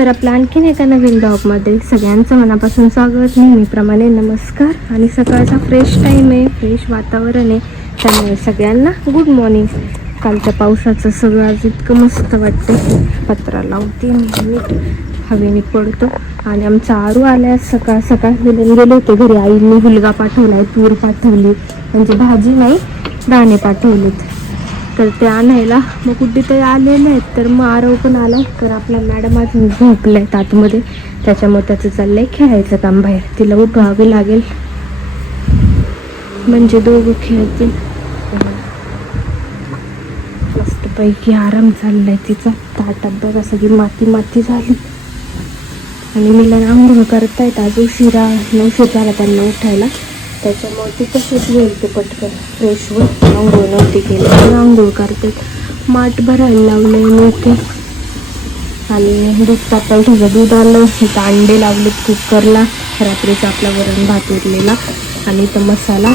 तर आपलं आणखीन एका नवीन ब्लॉगमध्ये सगळ्यांचं मनापासून स्वागत. नेहमीप्रमाणे नमस्कार आणि सकाळचा फ्रेश टाईम आहे फ्रेश वातावरण आहे. त्यामुळे सगळ्यांना गुड मॉर्निंग कालच्या पावसाचं सगळं आज इतकं मस्त वाटतं पत्रा लावते मी हवेने पडतो. आणि आमचा आरू आल्या सकाळ सकाळ मिळून गेले होते घरी. आईने हुलगा आहे तूर पाठवली. म्हणजे भाजी नाही दाणे पाठवलेत. तर ते आणायला. मग कुठेतरी आले आलेले आहेत तर मग आरव पण आला. तर आपला मॅडम अजून आहे आतमध्ये. त्याच्यामुळे त्याचं चाललंय खेळायचं काम बाहेर. तिला उठवावे लागेल. म्हणजे दोघं खेळतील. मस्तपैकी आराम चाललाय तिचा. ताटात बघा सगळी माती माती झाली. आणि मिला आंघोळ करतायत. आज उशिरा नऊशे झाला त्यांना उठायला. त्याच्यामुळे ती तसंच होईल ते पटकन. फ्रेश होईल आंघोळ नव्हती केली. पण आंघोळ करते. माठ भरायला लावले मी इथे. आणि दूध तापायला ठेवलं दूध आलं इथं अंडे लावलेत कुकरला. रात्रीचा आपला वरण भात उरलेला. आणि इथं मसाला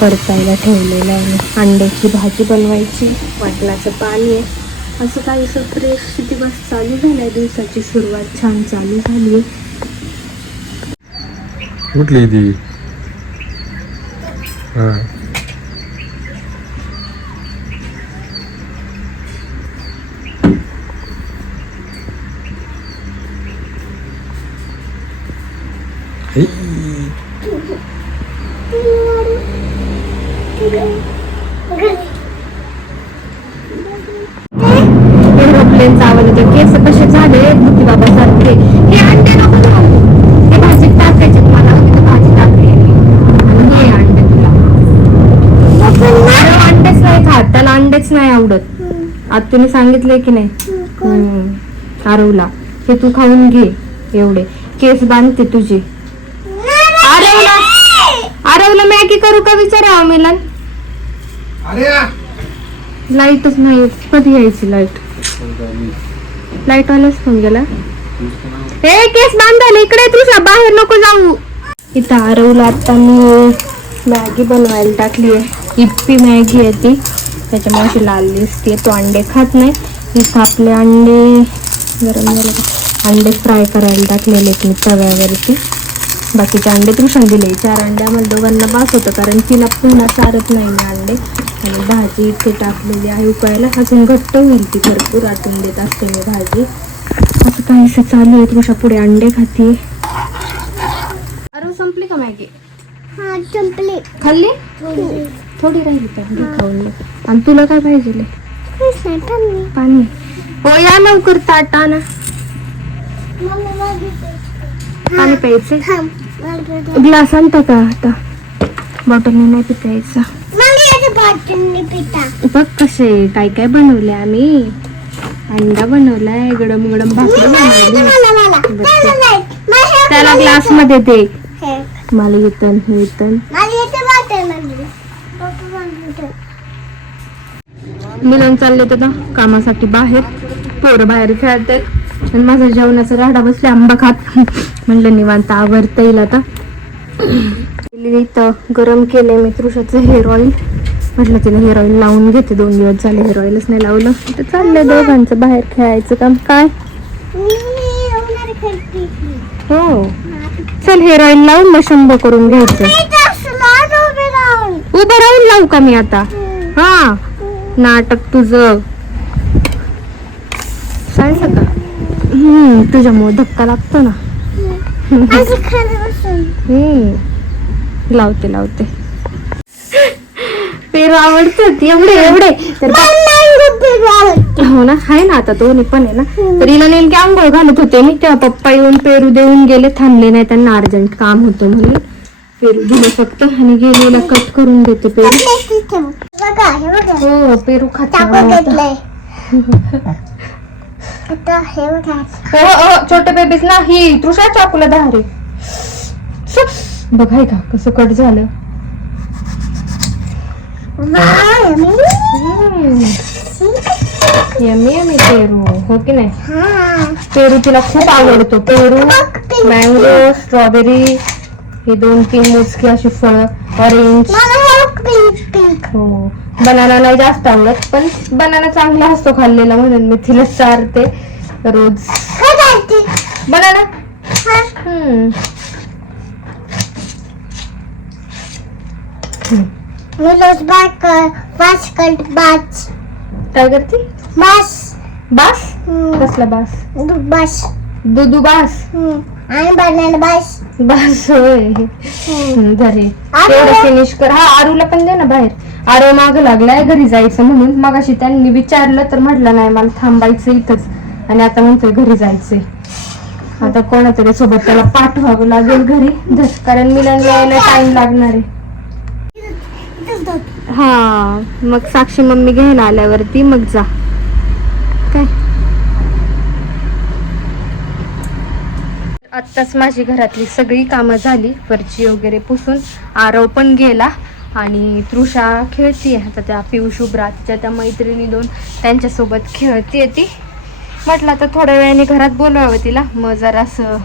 परतायला ठेवलेला आहे. अंड्याची भाजी बनवायची. वाटणाचं पाणी आहे. असं काहीसं फ्रेश दिवस चालू झाला आहे दिवसाची सुरुवात छान चालू झाली आहे. कुठली ती? हा हे, एरोप्लेनचा आवाज येतो केस कसे झाले बुद्धी बाबा सारखे हे अंडे नको खाऊ. हे भाजीत टाकायचे मला हवी तर भाजी टाकली आणि हे अंडे तुला अरे अंडेच नाही खात त्याला अंडेच नाही आवडत आज तुम्ही सांगितले की नाही. आरवला हे तू खाऊन घे एवढे. केस बांधते तुझी. आरवला आरवला मॅगी करू का विचारा मिलन लाईटच नाही. कधी यायची लाइट? लाइट आलाच फोन गेला हे केस बांधायला इकडे तुझ्या बाहेर नको जाऊ. इथं आरवला आता मी मॅगी बनवायला टाकली आहे. इप्पी मॅगी आहे ती. त्याच्यामुळे अशी लाल दिसते. तो अंडे खात नाही. इथं आपले अंडे गरम झाले. अंडे फ्राय करायला टाकलेले आहेत मी तव्यावरती. बाकीचे अंडे तृषण दिले. चार अंड्यामध्ये दोघांना बास होतं कारण तिला पुन्हा चारत नाही अंडे. आणि भाजी इथे टाकलेली आहे उकळायला. अजून घट्ट होईल ती भरपूर. आटून देत असते मी भाजी. असं काहीसं चालू आहे. तुझ्या पुढे अंडे खाते अरे संपली का मॅगी? संपले खाल्ली? थोडी. राहिली घे खाऊन. आणि तुला काय पाहिजे पाणी. हो या लवकर ताट आणा. पाणी प्यायचे? ग्लास आणता का आता? बॉटलने नाही पिता. यायचं बघ कसे काय काय बनवले आम्ही. अंडा बनवलाय गडम गडम भाकरी बनवली. त्याला ग्लासमध्ये दे. मला येतन हे येतन मिलन चालले तर ना कामासाठी बाहेर. पोरं बाहेर खेळतात. आणि माझा जेवणाचा राडा बसले आंबा खात. म्हणलं निवांत आवरता येईल आता. इथं गरम केलंय मी तृषाचं हेअर ऑइल म्हटलं तिला हेअर ऑइल लावून घेते दोन दिवस झाले हेअर ऑइलच नाही लावलं. तर चाललंय दोघांचं बाहेर खेळायचं काम. काय? हो. चल हेअर ऑइल लावून मग शंभर करून घ्यायचं. उभं राहून. लावू का मी आता? हा. नाटक तुझं. सांगतं का हम्म तुझ्यामुळे धक्का लागतो ना. हम्म. लावते लावते. पेरू आवडतात एवढे एवढे. तर हो ना आहे ना आता दोन्ही पण आहे ना. तर हिला नेमकी आंघोळ घालत होते मी. तेव्हा पप्पा येऊन पेरू देऊन गेले थांबले नाही त्यांना अर्जंट काम होतं म्हणून. पेरू दिले फक्त आणि गेलेला कट करून देते पेरू. हो पेरू खाता हो हो छोटे बेबीज ना ही तृषा चाकूला दहा रे. बघाय का कसं कट झालं. यमी यमी पेरू हो की नाही? पेरू तिला खूप आवडतो. पेरू मँगो स्ट्रॉबेरी हे दोन तीन मोजकी अशी फळ ऑरेंज. हो. बनाना नाही जास्त आवडत पण बनाना चांगला असतो खाल्लेला म्हणून मी तिला चारते रोज. बनाना? हम्म. मी रोज बाय कर वाच कर बाच. काय करते? बास. बास? कसला बास? बास. दुधू बास? आणि बनाना बास. बास होय. घरी? तेवढं फिनिश कर. हा आरूला पण दे ना बाहेर. आरू माग लागलाय घरी जायचं म्हणून. मगाशी त्यांनी विचारलं तर म्हटलं नाही मला थांबायचं इथंच. आणि आता म्हणतोय घरी जायचंय. आता कोणातरी सोबत त्याला पाठवावं लागेल घरी. कारण मिलन यायला टाइम लागणार आहे. हा मग साक्षी मम्मी घ्यायला आल्यावरती मग जा. काय? आत्ताच माझी घरातली सगळी कामं झाली फरची वगैरे पुसून आरव पण गेला आणि तृषा खेळतीये. आता त्या पियुष उब्रातच्या त्या मैत्रिणी दोन त्यांच्यासोबत खेळतीये ती. म्हटलं आता थोड्या वेळाने घरात बोलवावं तिला. मग जरासं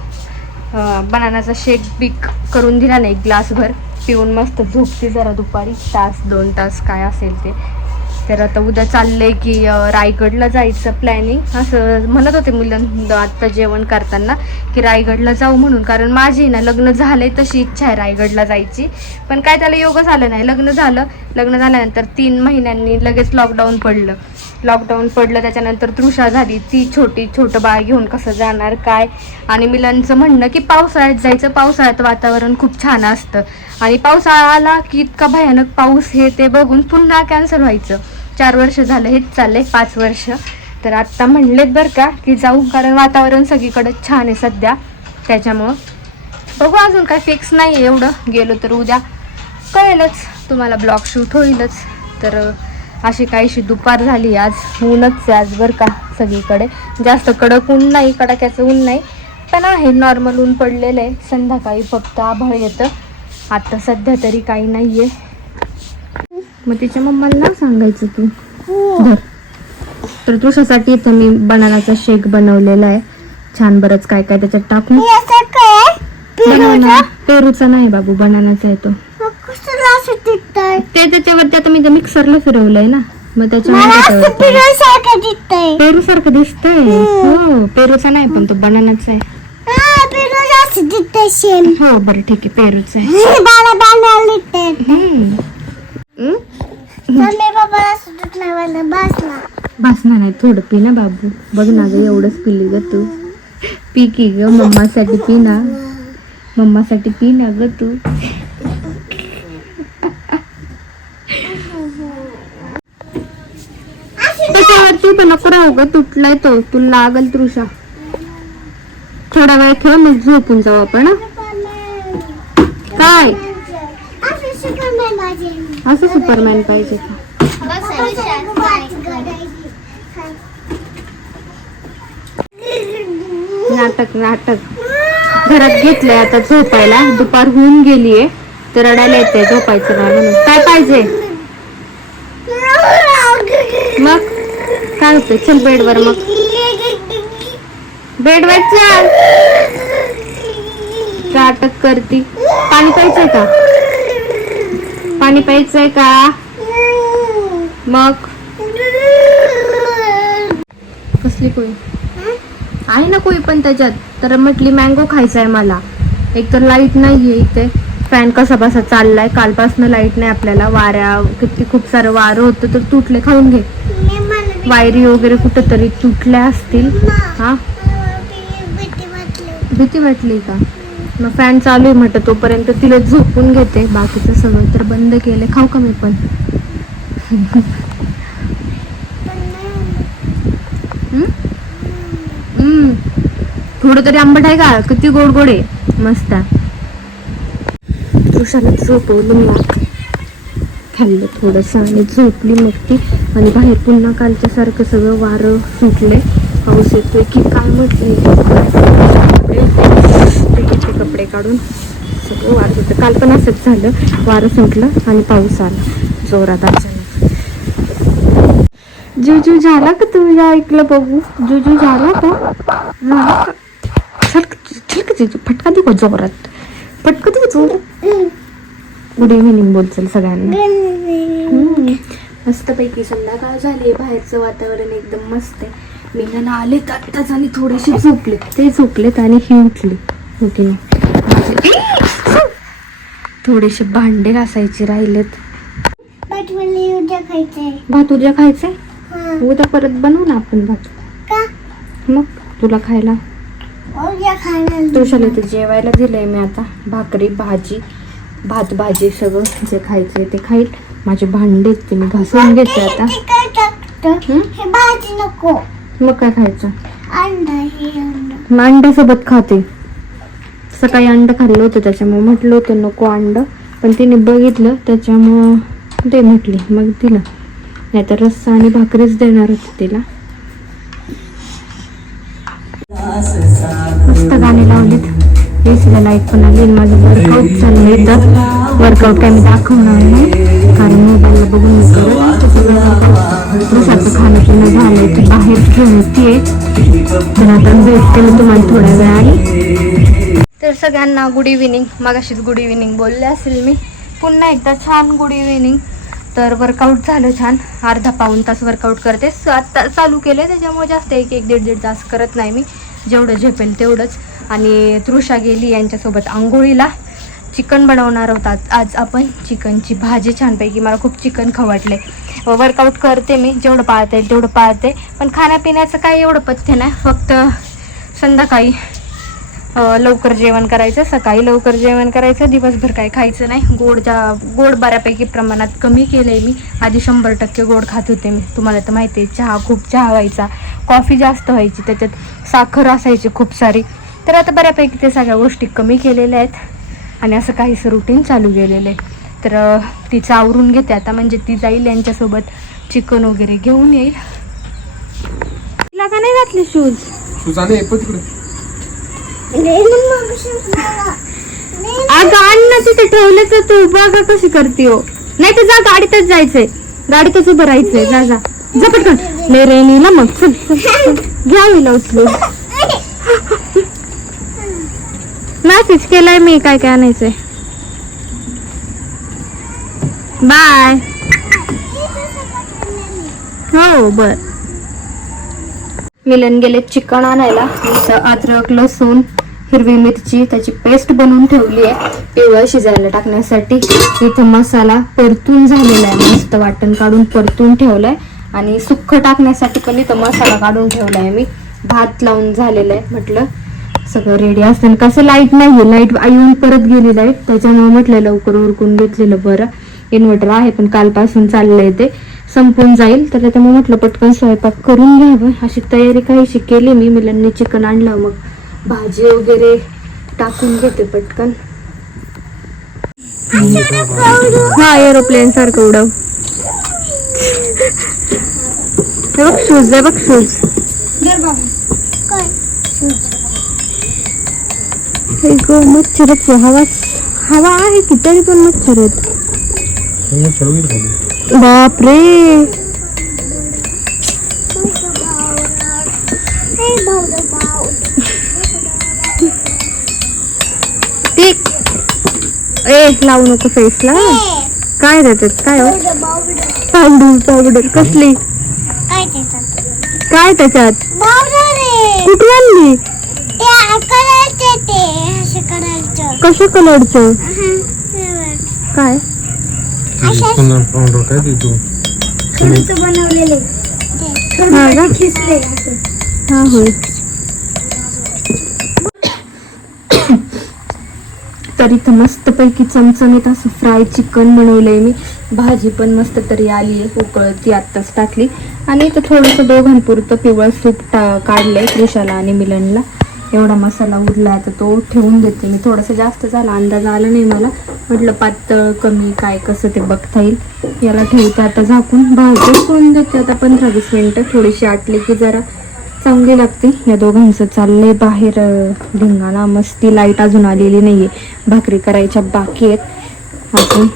बनानाचा शेक बिक करून दिला नाही ग्लासभर. पिऊन मस्त झोपते जरा दुपारी. तास दोन तास काय असेल ते. तर आता उद्या चाललंय की रायगडला जायचं प्लॅनिंग असं म्हणत होते मुलं आत्ता जेवण करताना की रायगडला जाऊ म्हणून. कारण माझी ना लग्न झालं आहे तशी इच्छा आहे रायगडला जायची. पण काय त्याला योग झालं नाही. लग्न झालं. लग्न झाल्यानंतर तीन महिन्यांनी लगेच लॉकडाऊन पडलं. लॉकडाऊन पडलं त्याच्यानंतर तृषा झाली. ती छोटी छोटं बाळ घेऊन कसं जाणार काय? आणि मिलांचं म्हणणं की पावसाळ्यात जायचं पावसाळ्यात वातावरण खूप छान असतं. आणि पावसाळा आला की इतका भयानक पाऊस हे ते बघून पुन्हा कॅन्सल व्हायचं. चार वर्ष झालं हेच चाललंय पाच वर्ष. तर आत्ता म्हणलेत बरं का की जाऊ कारण वातावरण सगळीकडं छान आहे सध्या. त्याच्यामुळं बघू अजून काय फिक्स नाही आहे एवढं. गेलो तर उद्या. कळेलच तुम्हाला ब्लॉग शूट होईलच. तर अशी काहीशी दुपार झाली आज ऊनच आहे आज बरं का सगळीकडे. जास्त कडक ऊन नाही कडाक्याचं ऊन नाही पण आहे नॉर्मल ऊन पडलेलं आहे. संध्याकाळी फक्त आभाळ येतं. आता सध्या तरी काही नाही आहे मग तिच्या मम्माला नाव सांगायचं तू धर. तर तुझ्यासाठी इथं मी बनानाचा शेक बनवलेला आहे. छान बरंच काय काय त्याच्यात टाकून पेरूचा? नाही बाबू बनानाचा आहे तो. ते त्याच्यावरती आता मी मिक्सरला फिरवलंय ना. मग दिसतंय. पेरू सारखं दिसतंय? हो पेरूचा नाही पण तो बनानाचा आहे. हा हो बरं ठीक आहे पेरूचा भासणार नाही थोडं पी ना बाबू. बघ ना ग एवढंच पिली ग तू. पी की ग मम्मासाठी पी ना. मम्मासाठी पी ना ग तू. तू पण नको राहू ग तुटलाय तो. तुला लागल तृषा. थोडा वेळ ठेव मग झोपून जाऊ आपण काय? असं सुपरमॅन पाहिजे का? नाटक नाटक. घरात घेतलंय आता झोपायला. दुपार होऊन गेलीये. तर रडायला येते झोपायचं म्हणून. काय पाहिजे? मग? काय होतं चल बेडवर मग. बेडवर चल. नाटक करती. पाणी प्यायचंय का? पाणी प्यायचंय का? मग? कसली कोई आहे ना कोई पण त्याच्यात. तर म्हटली मँगो खायचा आहे मला. एक तर लाइट नाहीये इथे. फॅन कसा बसा चाललाय. कालपासनं लाइट नाही आपल्याला. वाऱ्या किती खूप सारं वारं होतं तर तुटले. खाऊन घे. वायरी वगैरे कुठंतरी तुटल्या असतील. हा? भीती वाटली का? मग फॅन चालू आहे म्हटलं तोपर्यंत तिला झोपून घेते. बाकीचं सगळं तर बंद केलं खाऊ का मी पण? थोडं तरी आंबट आहे का? किती गोड गोड आहे. मस्त. तुषाला झोपवलं मी. खाल्लं थोडंसं आणि झोपली मग ती आणि बाहेर पुन्हा कालच्यासारखं सगळं वारं सुटले पाऊस येतोय की काय म्हटले ते कपडे काढून. सगळं वारं सुटलं. काल पण असंच झालं. वारं सुटलं आणि पाऊस आला. जोरात अचानक जुजू झाला का तुझ्या ऐकलं बघू. जुजू झाला का? झाला का? चल चल का फटका दे का जोरात? फटका दे का जोरात? गुड इव्हिनिंग बोल चल सगळ्यांना. हम्म. मस्तपैकी संध्याकाळ झाली बाहेरचं वातावरण एकदम मस्त आहे. मी ना आलेत आत्ताच आणि थोडेसे झोपले. ते झोपलेत आणि ही उठली. ओके थोडेसे भांडे घासायचे राहिलेत. बट मला उद्या खायचंय. भात उद्या खायचंय? हा. उद्या परत बनवू ना आपण भात. का? मग तुला खायला. तुळशाला इथे जेवायला दिलंय मी आता. भाकरी भाजी भात भाजी सगळं जे खायचंय ते खाईल. माझे भांडे ते मी घासून घेते आता. ते भाजी नको. मग काय खायचं? अंडा हे अंडा. मग अंड्यासोबत खाते. सकाळी अंड खाल्लं होतं त्याच्यामुळे म्हटलं होतं नको अंड. पण तिने बघितलं त्याच्यामुळं दे म्हटली. मग दिलं. नाही तर रस्सा आणि भाकरीच देणार होते तिला. लावलेत एसीला लाइट पण आली माझं वर्कआउट चाललंय तर वर्कआउट काय मी दाखवणार नाही कारण मोबाईलला बघून मी करत प्रसादचं खाणं पिणं झालंय तर बाहेर घेऊन येते तर आता भेटते मी तुम्हाला थोड्या वेळाने तर सगळ्यांना गुड इव्हिनिंग मगाशीच गुड इव्हिनिंग बोलले असेल मी. पुन्हा एकदा छान गुड इव्हिनिंग तर वर्कआउट झालं छान. अर्धा पाऊण तास वर्कआउट करते. स- आत्ता चालू केलं त्याच्यामुळे जास्त एक एक दीड दीड तास करत नाही मी. जेवढं झेपेल तेवढंच. आणि तृषा गेली यांच्यासोबत आंघोळीला. चिकन बनवणार होतात. आज आपण चिकनची भाजी. छानपैकी मला खूप चिकन खवटले. वर्कआउट करते मी जेवढं पाळता येईल तेवढं पाळते. पण खाण्यापिण्याचं काही एवढं पथ्य नाही. फक्त संध्याकाळी लवकर जेवण करायचं. सकाळी लवकर जेवण करायचं. दिवसभर काही खायचं नाही. गोड ज्या गोड बऱ्यापैकी प्रमाणात कमी केलं आहे मी. आधी शंभर टक्के गोड खात होते मी. तुम्हाला तर माहिती आहे चहा खूप चहा व्हायचा. कॉफी जास्त व्हायची. त्याच्यात साखर असायची खूप सारी. तर आता बऱ्यापैकी ते सगळ्या गोष्टी कमी केलेल्या आहेत आणि असं काहीसं रुटीन चालू केलेलं आहे. तर तिचं आवरून घेते आता. म्हणजे ती जाईल यांच्यासोबत. चिकन वगैरे घेऊन येईल. तिला का नाही घातले शूज पण तिकडे. अगं अन्न तिथे ठेवलं तर तू बघा कशी करते हो. नाही तर जा गाडीतच जायचंय. गाडीतच उभं राहायचंय. जा जा. जा पटकन लय रेनी ना मग. घ्या उचलून. मेसेज केलाय मी काय काय आणायचंय. बाय हो बर. मिलन गेले चिकन आणायला. अद्रक लसूण हिरवी मिरची त्याची पेस्ट बनवून ठेवली आहे. पिवळ शिजायला टाकण्यासाठी. इथं मसाला परतून झालेला आहे. मस्त वाटण काढून परतून ठेवलाय. आणि सुक्क टाकण्यासाठी पण इथं मसाला काढून ठेवलाय मी. भात लावून झालेला आहे म्हटलं. सगळं रेडी असतं कसं लाइट नाही लाइट येऊन परत गेली लाइट त्याच्यामुळे म्हटलं लवकर उरकून घेतलेलं बरं. इन्व्हर्टर आहे पण कालपासून चाललंय ते. संपून जाईल. तर त्यामुळे म्हटलं पटकन स्वयंपाक करून घ्यावं. अशी तयारी काहीशी केली मी. मुलांनी चिकन आणलं मग भाजी वगैरे टाकून घेते पटकन. हा एरोप्लेन सारखं उडव. बघ शूज आहे बघ शूज. काय ग मच्छरच. हवा हवा आहे की तरी पण मच्छर आहेत. ठरवली खाली बापरे! ती ए लावू नको फेसला काय देतात काय हो? Powder powder. कसली? काय त्याच्यात? कुठे आणली? ते करायचे ते असं करायचं. कशा कलरचं? काय? असं पावडर काय ते? तू बनवलेले. हा का? खिसले. हा होय. तर इथं मस्तपैकी चमचमीत असं फ्राय चिकन बनवलंय मी. भाजी पण मस्त तरी आली आहे उकळत ती आत्ताच टाकली. आणि इथं थोडंसं दोघांपुरतं पिवळं सूप टा काढलंय त्रिशाला आणि मिलनला. एवढा मसाला उरला तर तो ठेवून देते मी. थोडासा जास्त झाला अंदाज आला नाही मला. म्हटलं पातळ कमी काय कसं ते बघता येईल. याला ठेवते आता झाकून. भाजून करून देते आता पंधरा वीस मिनटं. थोडीशी आटली की जरा चांगली लागते. या दोघांचं चाललंय बाहेर ढिंगाणा मस्ती लाइट अजून आलेली नाहीये. भाकरी करायच्या बाकी आहेत. अजून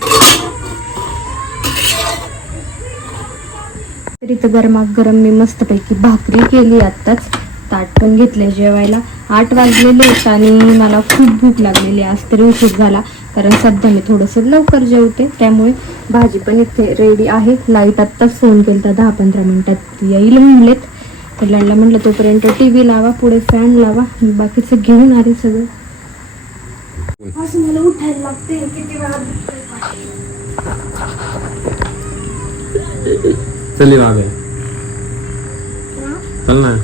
तर गरमागरम मी मस्तपैकी भाकरी केली आत्ताच. ताट पण घेतले जेवायला. आठ वाजलेले आहेत आणि मला खूप भूक लागलेली. आज तरी उशीर झाला कारण सध्या मी थोडंसं लवकर जेवते. त्यामुळे भाजी पण इथे रेडी आहे. लाइट आत्ताच फोन केला दहा पंधरा मिनिटात येईल म्हणलेत. कल्याणला म्हटलं तोपर्यंत टी व्ही लावा पुढे फॅन लावा. बाकीचं घेऊन आले सगळं. असं मला उठायला लागते किती वेळा चल ना.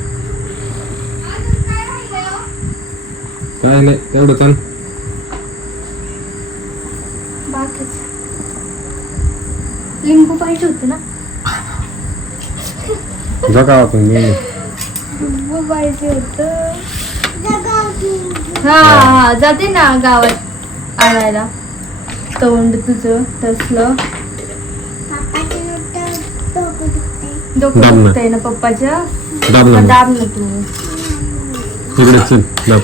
काय नाही तेवढं चल? बाकीच. लिंबू पाहिजे होते ना? जगा आपण मी लिंबू पाहिजे होतं. जगावती. हा हा जाते ना गावात आणायला. तोंड तुझं तसलं. डोकं ना. दुखतंय ना पप्पाच्या दाब मग ना दाब ना तू. इकडे चल दाब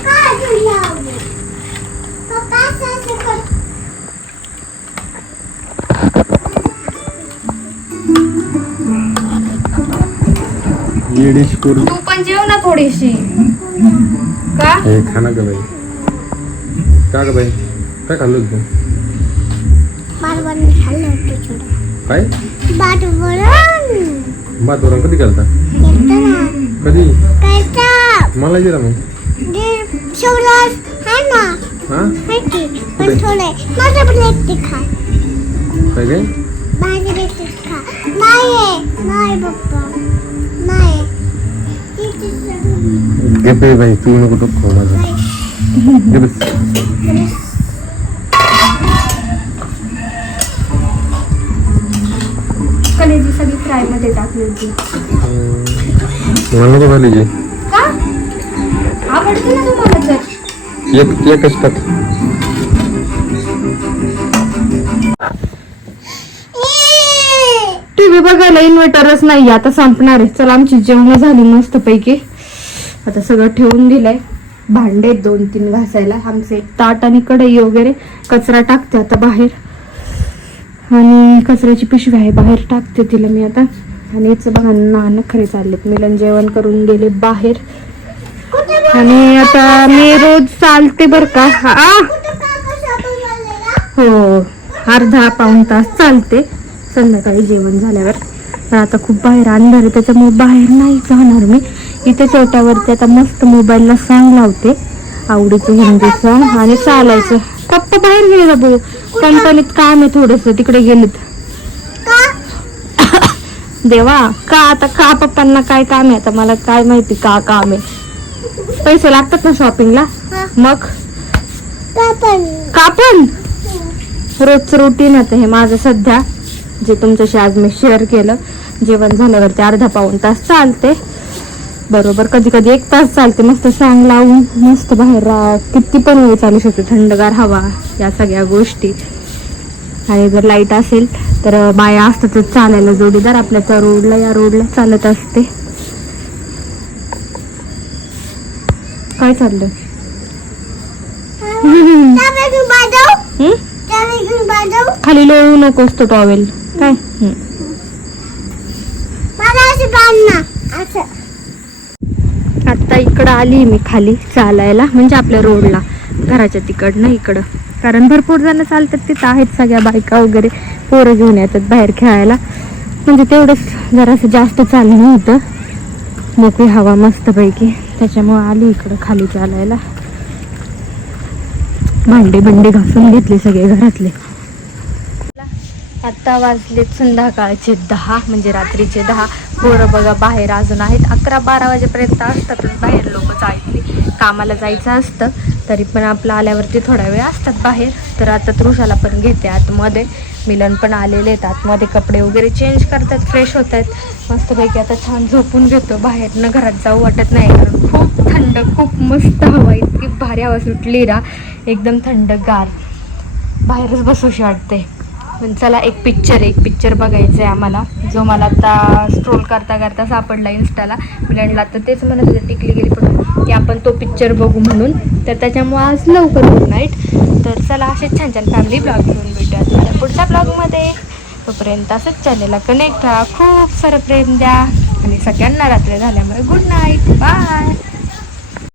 येडीच करू. तू पण जेव ना थोडीशी. का? हे खाना का बाई. का ग बाई? काय खाल्लं तू? बारवण खाल्लं होतं. काय? बारवण. भात वरण कधी ना. कधी? कायचं? मला दिला मग. ते शेवलास आहे ना. हा? आहे की पण? थोडं. आहे. माझं पण एकटी खा. काय काय एकटी खा. नाही सगळं घे बाई बाई तू नको टोक माझं. नाही. घे बस कलेजी सगळी फ्रायमध्ये टाकली होती मला नको झाली जे का? आवडते ना तुम्हाला तर. एक एकच टाक टीव्ही बघायला इन्व्हर्टरच नाही आता संपणार आहे. चला आमची जेवण झाली मस्त पैकी आता सगळं ठेवून दिलंय. भांडे आहेत दोन तीन घासायला आमचे ताट आणि कढई वगैरे. कचरा टाकते आता बाहेर. आणि कचऱ्याची पिशवी आहे बाहेर टाकते तिला मी आता. आणि याचं बघा नानं खरे चाललेत. मिलन जेवण करून गेले बाहेर. आणि आता मी रोज चालते बर का. हा. हो अर्धा पाऊण तास चालते. संध्याकाळी जेवण झाल्यावर. पण आता खूप बाहेर अंधार आहे त्याच्यामुळे बाहेर नाही जाणार मी. इथे चौट्यावरती आता मस्त मोबाईलला सॉंग लावते. आवडीचं हिंदीचं आणि चालायचं. पप्पा बाहेर गेले भाऊ कंपनीत काम आहे थोडस तिकडे गेलेत. देवा का आता का पप्पांना काय काम आहे? आता मला काय माहिती का काम आहे? पैसे लागतात ना शॉपिंगला मग? का पण? रोजचं रुटीन आता हे माझं सध्या. जे तुमच्याशी आज मी शेअर केलं जेवण झाल्यावरती अर्धा पाऊण तास चालते. बरोबर. कधी कधी एक तास चालते मस्त सॉंग लावून मस्त बाहेर किती पण वेळ चालू शकते. थंडगार हवा या सगळ्या गोष्टी. आणि जर लाइट असेल तर बाया असतातच चालायला जोडीदार. आपल्या त्या रोडला या रोडला चालत असते. काय चाललं खाली लोळू नकोस तो टॉवेल काय? असं. आत्ता आता इकडं आली मी खाली चालायला म्हणजे आपल्या रोडला घराच्या तिकडनं इकडं. कारण भरपूर जण चालतात तिथं आहेत सगळ्या बायका वगैरे पोरं घेऊन येतात बाहेर खेळायला. म्हणजे तेवढंच जरासं जास्त चालणं होतं. मोकळी हवा मस्तपैकी. त्याच्यामुळे आली इकडं खाली चालायला. भांडे भांडे घासून घेतले सगळे घरातले. आत्ता वाजलेत संध्याकाळचे दहा म्हणजे रात्रीचे दहा. पोरं बघा बाहेर अजून आहेत. अकरा बारा वाजेपर्यंत असतातच बाहेर लोक जायचे. कामाला जायचं असतं तरी पण आपलं आल्यावरती थोडा वेळ असतात बाहेर. तर आता तृषाला पण घेते आतमध्ये. मिलन पण आलेले आहेत. आतमध्ये कपडे वगैरे चेंज करतात फ्रेश होत आहेत. मस्तपैकी आता छान झोपून घेतो. बाहेरनं घरात जाऊ वाटत नाही कारण खूप थंड खूप मस्त हवा. इतकी भारी हवा सुटली ना एकदम थंडगार. बाहेरच बसूशी वाटते पण चला एक पिक्चर एक पिक्चर बघायचं आहे आम्हाला जो मला आता स्ट्रोल करता करता सापडला इन्स्टाला मिलंडला तर तेच म्हणत होते टिकली गेली पण की आपण तो पिक्चर बघू म्हणून. तर त्याच्यामुळे आज लवकर गुड नाईट तर चला असेच छान छान फॅमिली ब्लॉग घेऊन भेटूया माझ्या पुढच्या ब्लॉगमध्ये तोपर्यंत असंच चॅनेलला कनेक्ट राहा. खूप सारं प्रेम द्या. आणि सगळ्यांना रात्री झाल्यामुळे गुड नाईट बाय